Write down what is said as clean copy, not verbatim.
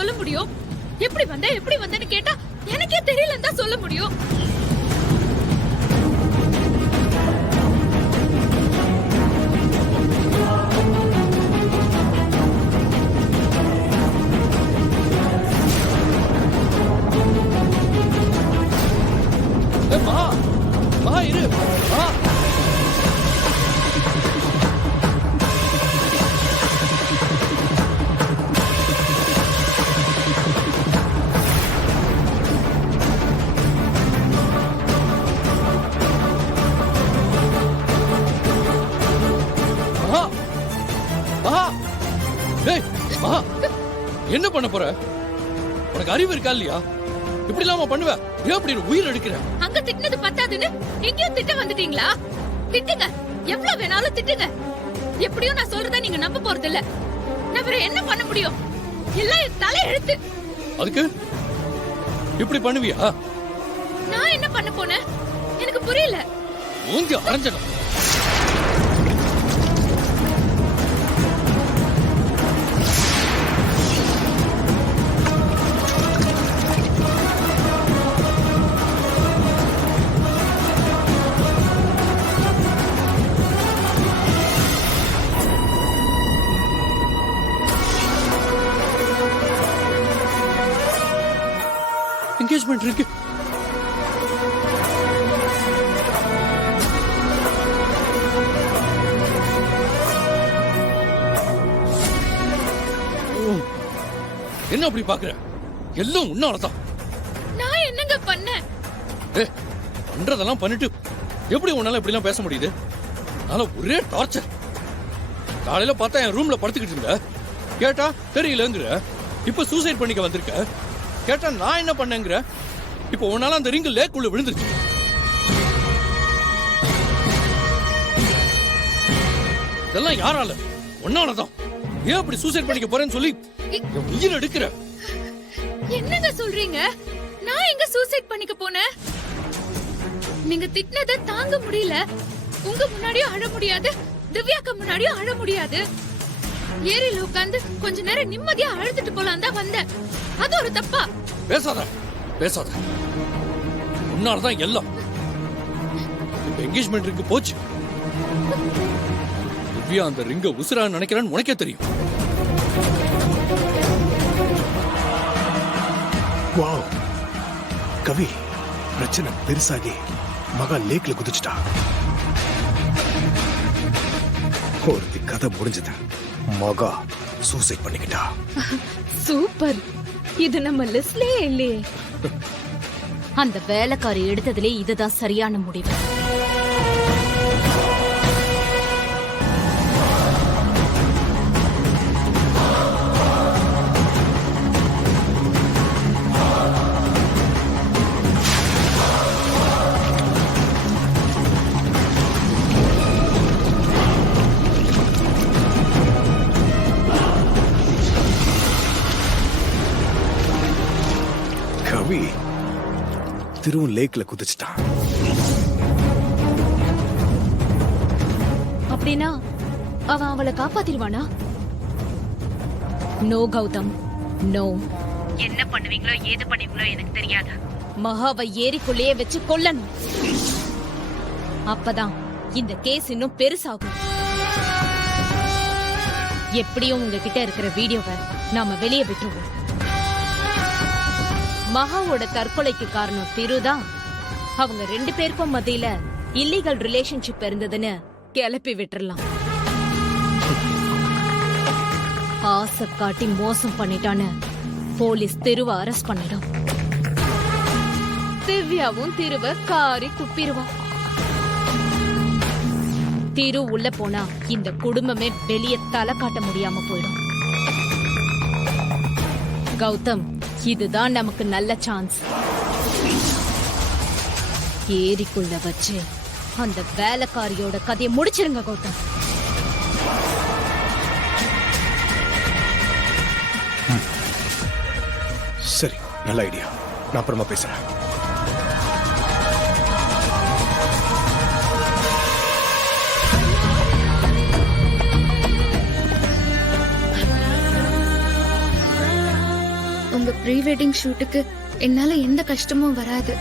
சொல்ல முடியும்? எப்படி வந்தேன்னு கேட்டா எனக்கே தெரியலன்னு தான் சொல்ல முடியும். இரு என்ன பண்ண போற? உனக்கு அறிவு இருக்கா இல்லையா? இப்படி இல்லாம பண்ணுவ? ஏன் அப்படி உயிர் எடுக்கிற? அங்க திட்டினது பத்தாதுன்னு எங்கேயும் திட்ட வந்துட்டீங்களா? திட்டுங்க, எவ்வளவு வேணாலும் திட்டுங்க. எப்படியும் நான் சொல்றத நீங்க நம்ப போறது இல்ல. நான் வேற என்ன பண்ண முடியும்? எல்லாம் என் தலை எழுத்து. அதுக்கு இப்படி பண்ணுவியா? நான் என்ன பண்ண போனேன் எனக்கு புரியல. மூஞ்சி அரைஞ்சணும். என்கேஜ்மெண்ட் இருக்கு. என்ன அப்படி பாக்குற? எல்லாம் உன்னாலதான். நான் என்னங்க பண்ணேன்? பண்றதெல்லாம் பண்ணிட்டு எப்படி உன்னால இப்படி எல்லாம் பேச முடியுது? அதனால ஒரே டார்ச்சர். காலையில பார்த்தா என் ரூம்ல படுத்துக்கிட்டு இருந்த, கேட்டா தெரியலங்கிற. இப்ப சூசைட் பண்ணிக்க வந்திருக்க, கேட்டா நான் என்ன பண்ணேங்கிற. இப்ப உன்னால அந்த ரிங் லேக்குள்ள விழுந்துருச்சு. இதெல்லாம் யாரால? உன்னாலதான். ஏன் அப்படி சூசைட் பண்ணிக்க போறேன்னு சொல்லி உயிர் எடுக்கிற? என்னங்க சொல்றீங்க? நான் எங்க சூசைட் பண்ணிக்க போனேன்? நீங்க திட்டினதை தாங்க முடியல. உங்க முன்னாடியும் அழ முடியாது, திவ்யாக்கு முன்னாடியும் அழ முடியாது. ஏரியில உட்கார்ந்து கொஞ்ச நேரம் நிம்மதியா அழுதுட்டு போலாம் தான் வந்தேன். அது ஒரு தப்பா? பேசாத பேசாத. உன்னாலதான் எல்லாம். என்கேஜ்மெண்ட் ரிங்கு போச்சு. திவ்யா அந்த ரிங்க உசுரா நினைக்கிறான்னு உனக்கே தெரியும். வாவ் கவி, பிரச்சனை பெருசாகி மகா லேக்ல குதிச்சுட்டா. ஒருத்தி கதை முடிஞ்சது. மகா சூசைட் பண்ணிக்கிட்டா. சூப்பர். இது நம்ம லிஸ்ட்லயே இல்லையே. அந்த வேலைக்காரி எடுத்ததுலே இதுதான் சரியான முடிவு. கவி திருவும் லேக்ல குதிச்சுட்டான். அப்படின்னா அவன் அவளை காப்பாத்திடுவானா? No Gautham, no. என்ன பண்ணுவீங்களோ ஏது பண்ணுவீங்களோ எனக்கு தெரியாது. மகாவை ஏரிக்குள்ளேயே வச்சு கொல்லணும். அப்பதான் இந்த கேஸ் இன்னும் பெருசாகும். எப்படியும் உங்ககிட்ட இருக்கிற வீடியோவை நாம வெளியே விட்டுருவோம். மகாவோட தற்கொலைக்கு காரணம் திருதான். அவங்க 2 பேருக்கும் மத்தியில இல்லீகல் ரிலேஷன்ஷிப் இருந்ததுன்னு கிளப்பி விட்டுறலாம். ஆசை காட்டி மோசம் பண்ணிட்டான்னு போலீஸ் திருவ அரெஸ்ட் பண்ணிடும். திவ்யாவும் திருவ காரி துப்பிடுவா. திரு உள்ள போனா இந்த குடும்பமே வெளியே தலை காட்ட முடியாம போயிடும். கௌதம், இதுதான் நமக்கு நல்ல சான்ஸ். ஏரிக்குள்ள வச்சு அந்த வேலைக்காரியோட கதையை முடிச்சிருங்க கௌதம். சரி, நல்ல ஐடியா. நான் அப்புறமா பேசுறேன். ப்ரீ வெட்டிங் ஷூட்டுக்கு என்னால எந்த கஷ்டமும் வராது.